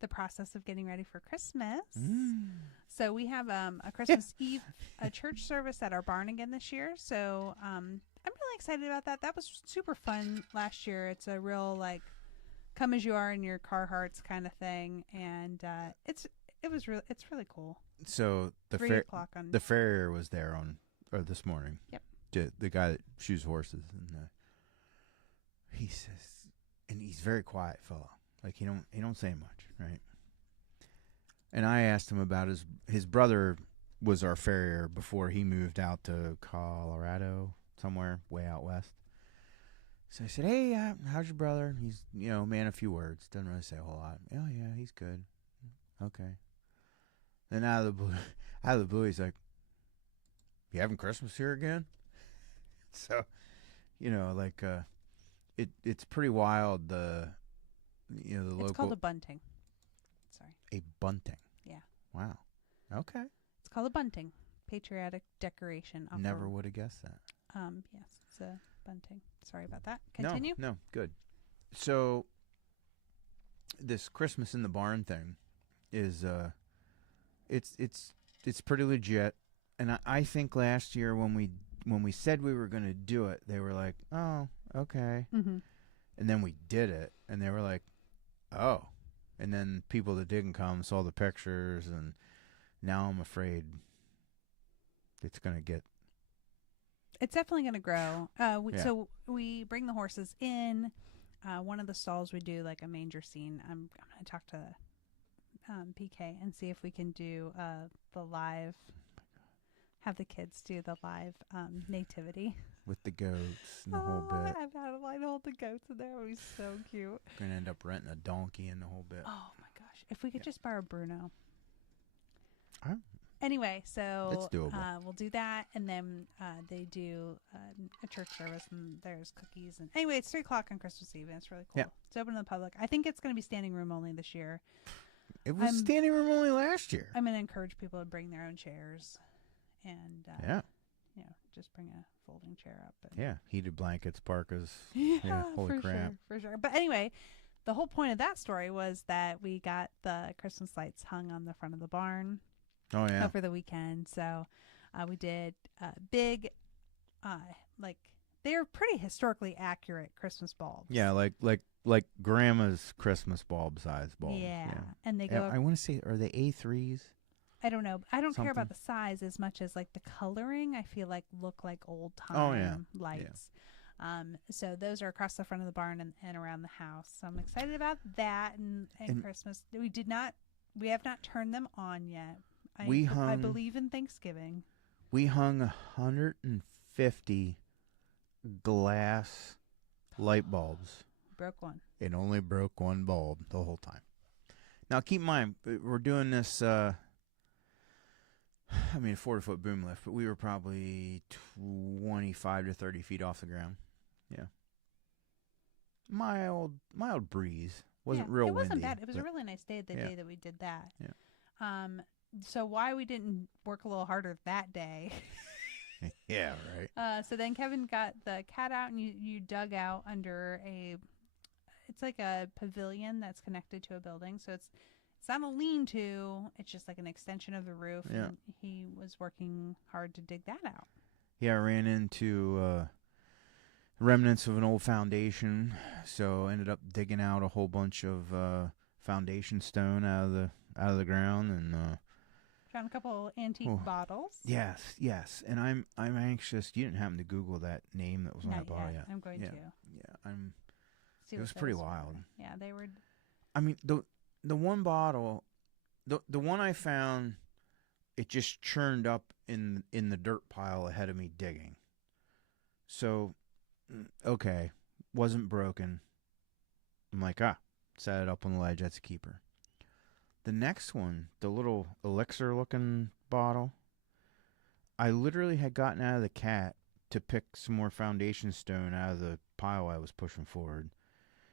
the process of getting ready for Christmas. So we have a Christmas Eve a church service at our barn again this year. So I'm really excited about that. That was super fun last year. It's a real like come as you are in your Carhartts kind of thing, and it's really cool. So the 3 o'clock on the farrier was there this morning. Yep. The guy that shoes horses, and he says, and he's a very quiet fellow. Like he don't say much, right? And I asked him about his brother was our farrier before he moved out to Colorado, somewhere way out west. So I said, "Hey, how's your brother?" He's man of few words, doesn't really say a whole lot. Oh yeah, he's good. Okay. Then out of the blue, he's like, "You having Christmas here again?" So, like it's pretty wild. The local. It's called a bunting. Sorry. A bunting. Yeah. Wow. Okay. It's called a bunting. Patriotic decoration. Never would have guessed that. Yes, it's a bunting. Sorry about that. Continue. No, good. So this Christmas in the barn thing is it's pretty legit, and I think last year when we said we were going to do it, they were like, "Oh, okay," and then we did it, and they were like, "Oh," and then people that didn't come saw the pictures, and now I'm afraid it's going to get It's definitely going to grow. Yeah. So we bring the horses in. One of the stalls we do like a manger scene. I'm going to talk to PK and see if we can do the live, have the kids do the live nativity. With the goats and the whole bit. I've had a line hold the goats in there. It would be so cute. We're going to end up renting a donkey and the whole bit. Oh my gosh. If we could just borrow Bruno. Oh. Anyway, so That's doable. We'll do that, and then they do a church service, and there's cookies. And anyway, it's 3 o'clock on Christmas Eve, and it's really cool. Yeah. It's open to the public. I think it's going to be standing room only this year. It was standing room only last year. I'm going to encourage people to bring their own chairs, and just bring a folding chair up. And heated blankets, parkas. Yeah, holy crap. For sure. But anyway, the whole point of that story was that we got the Christmas lights hung on the front of the barn. Oh, yeah. Over the weekend. So we did big, they're pretty historically accurate Christmas bulbs. Yeah, like grandma's Christmas bulb size bulbs. Yeah. And they go. I want to say, are they A3s? I don't know. I don't care Something. about the size as much as like the coloring. I feel like look like old time lights. Yeah. So those are across the front of the barn and around the house. So I'm excited about that and Christmas. We have not turned them on yet. I believe in Thanksgiving. We hung 150 glass light bulbs. Broke one. It only broke one bulb the whole time. Now, keep in mind, we're doing this, 40-foot boom lift, but we were probably 25 to 30 feet off the ground. Yeah. Mild breeze. Wasn't real windy. It wasn't bad. It was a really nice day the day that we did that. Yeah. So why we didn't work a little harder that day. Yeah, right. So then Kevin got the cat out and you dug out under it's like a pavilion that's connected to a building. So it's not a lean-to. It's just like an extension of the roof. Yeah. And he was working hard to dig that out. Yeah, I ran into remnants of an old foundation. So ended up digging out a whole bunch of foundation stone out of the ground and found a couple antique bottles. Yes. And I'm anxious. You didn't happen to Google that name that was on that bottle yet? I'm going to. Yeah, It was pretty wild. Yeah, they were. I mean, the one bottle, the one I found, it just churned up in the dirt pile ahead of me digging. So, okay, wasn't broken. I'm like, set it up on the ledge. That's a keeper. The next one, the little elixir-looking bottle, I literally had gotten out of the cat to pick some more foundation stone out of the pile I was pushing forward.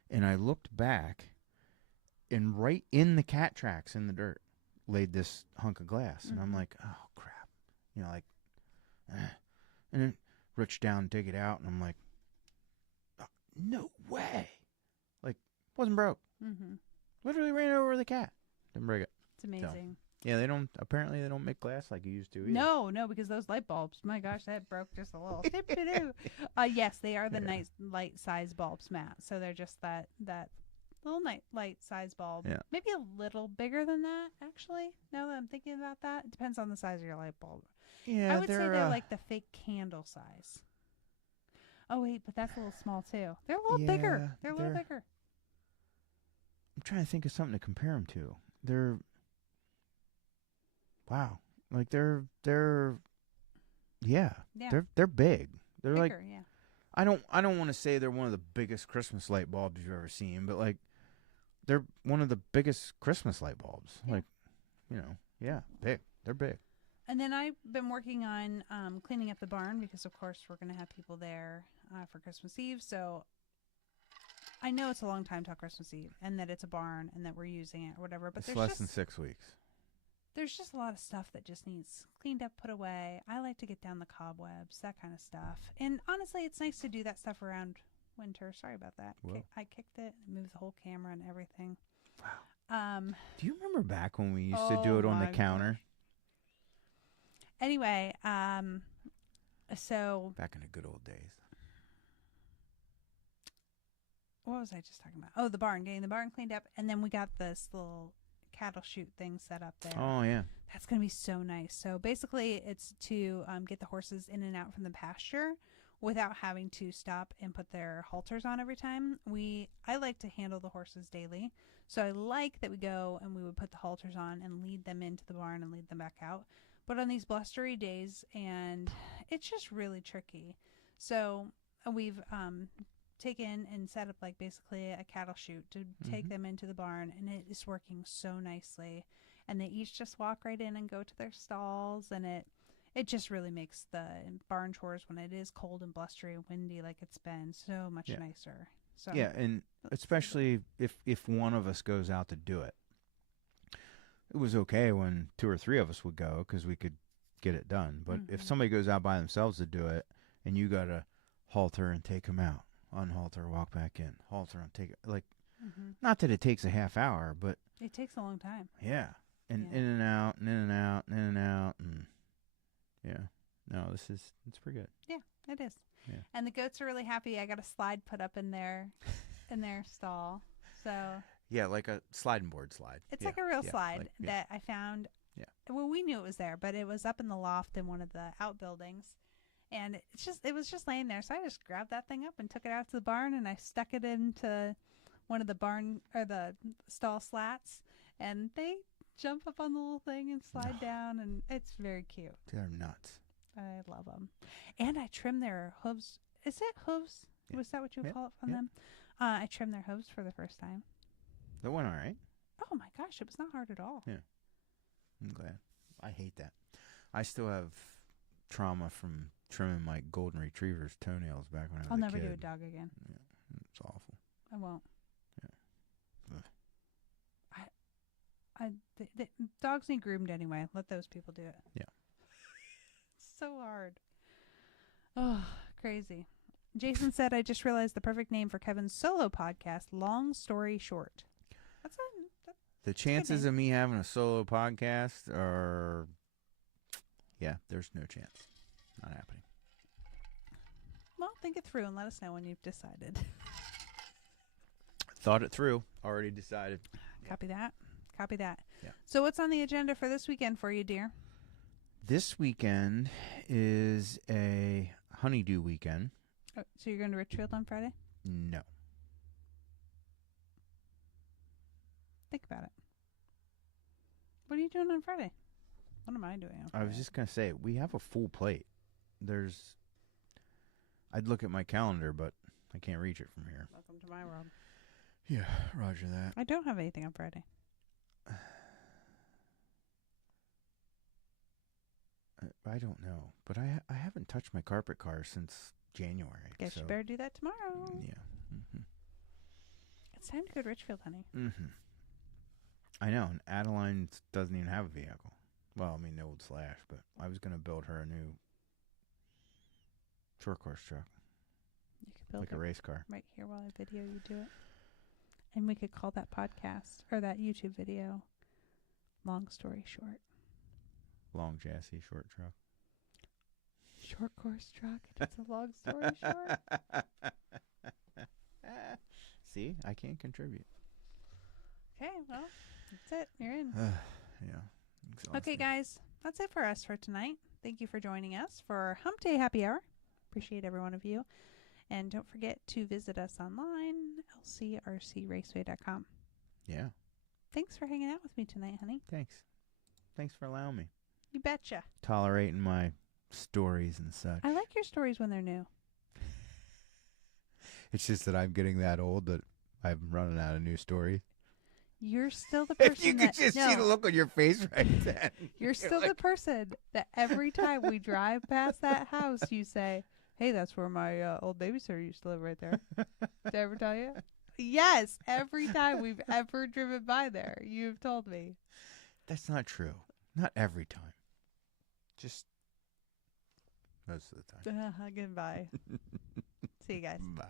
And I looked back, and right in the cat tracks in the dirt laid this hunk of glass. And I'm like, oh, crap. And then reached down, dig it out, and I'm like, oh, no way. Like, wasn't broke. Mm-hmm. Literally ran over the cat. Didn't break it. It's amazing. So, yeah, they don't make glass like you used to either. No, because those light bulbs, my gosh, that broke just a little. Yes, they are the nice light size bulbs, Matt. So they're just that little light size bulb. Yeah. Maybe a little bigger than that, actually. Now that I'm thinking about that, it depends on the size of your light bulb. Yeah, I would say they're like the fake candle size. Oh wait, but that's a little small too. They're a little bigger. They're a little bigger. I'm trying to think of something to compare them to. They're wow, like they're big. They're big. They're bigger, like I don't want to say they're one of the biggest Christmas light bulbs you've ever seen, but like they're one of the biggest Christmas light bulbs. Yeah. Like, big. They're big. And then I've been working on cleaning up the barn because, of course, we're going to have people there for Christmas Eve. So I know it's a long time till Christmas Eve and that it's a barn and that we're using it or whatever. But it's less than 6 weeks. There's just a lot of stuff that just needs cleaned up, put away. I like to get down the cobwebs, that kind of stuff. And honestly, it's nice to do that stuff around winter. Sorry about that. I kicked it, moved the whole camera and everything. Wow. Do you remember back when we used to do it on the counter? Anyway, so back in the good old days. What was I just talking about? Oh, the barn, getting the barn cleaned up, and then we got this little cattle chute thing set up there. Oh, yeah. That's going to be so nice. So basically, it's to get the horses in and out from the pasture without having to stop and put their halters on every time. I like to handle the horses daily. So I like that we go and we would put the halters on and lead them into the barn and lead them back out. But on these blustery days, and it's just really tricky. So we've taken and set up like basically a cattle chute to take them into the barn, and it is working so nicely. And they each just walk right in and go to their stalls, and it just really makes the barn chores when it is cold and blustery and windy like it's been so much nicer. So yeah, and especially if one of us goes out to do it. It was okay when 2 or 3 of us would go because we could get it done. But if somebody goes out by themselves to do it, and you got to halter and take them out, unhalter, walk back in, halter and take it. Like, not that it takes a half hour, but it takes a long time. Yeah. And in and out, and in and out, and in and out, and no, it's pretty good. Yeah, it is. Yeah. And the goats are really happy. I got a slide put up in their stall. So yeah, like a sliding board slide. It's like a real slide that I found. Yeah. Well, we knew it was there, but it was up in the loft in one of the outbuildings, and it was just laying there. So I just grabbed that thing up and took it out to the barn, and I stuck it into one of the barn or the stall slats, and they jump up on the little thing and slide down, and it's very cute. They're nuts. I love them. And I trim their hooves. Is it hooves? Yeah. Was that what you would call it from them? I trimmed their hooves for the first time. That went all right. Oh my gosh, it was not hard at all. Yeah. I'm glad. I hate that. I still have trauma from trimming my golden retriever's toenails back when I was a kid. I'll never do a dog again. Yeah. It's awful. I won't. Yeah. The dogs need groomed anyway. Let those people do it. Yeah. So hard. Oh, crazy. Jason said, I just realized the perfect name for Kevin's solo podcast, Long Story Short. The chances of me having a solo podcast are, there's no chance. Not happening. Well, think it through and let us know when you've decided. Thought it through. Already decided. Copy that. Copy that. Yeah. So what's on the agenda for this weekend for you, dear? This weekend is a honeydew weekend. Oh, so you're going to Richfield on Friday? No. Think about it. What are you doing on Friday? What am I doing on Friday? I was just going to say, we have a full plate. I'd look at my calendar, but I can't reach it from here. Welcome to my world. Yeah, roger that. I don't have anything on Friday. I don't know, but I haven't touched my carpet car since January. Guess you better do that tomorrow. Yeah. Mm-hmm. It's time to go to Richfield, honey. Mm-hmm. I know, and Adeline doesn't even have a vehicle. Well, I mean, the old Slash, but I was going to build her a new short course truck. You could build like a race car. Right here while I video you do it. And we could call that podcast, or that YouTube video, Long Story Short. Long chassis, short truck. Short course truck. It's a long story short. See, I can't contribute. Okay, well, that's it. You're in. Yeah. Exhausting. Okay, guys, that's it for us for tonight. Thank you for joining us for Hump Day Happy Hour. Appreciate every one of you. And don't forget to visit us online, LCRCRaceway.com. Yeah. Thanks for hanging out with me tonight, honey. Thanks for allowing me. You betcha. Tolerating my stories and such. I like your stories when they're new. It's just that I'm getting that old that I'm running out of new stories. You're still the person If you could just see the look on your face right then. You're still the person that every time we drive past that house, you say, hey, that's where my old babysitter used to live right there. Did I ever tell you? Yes. Every time we've ever driven by there, you've told me. That's not true. Not every time. Just most of the time. Goodbye. See you guys. Bye.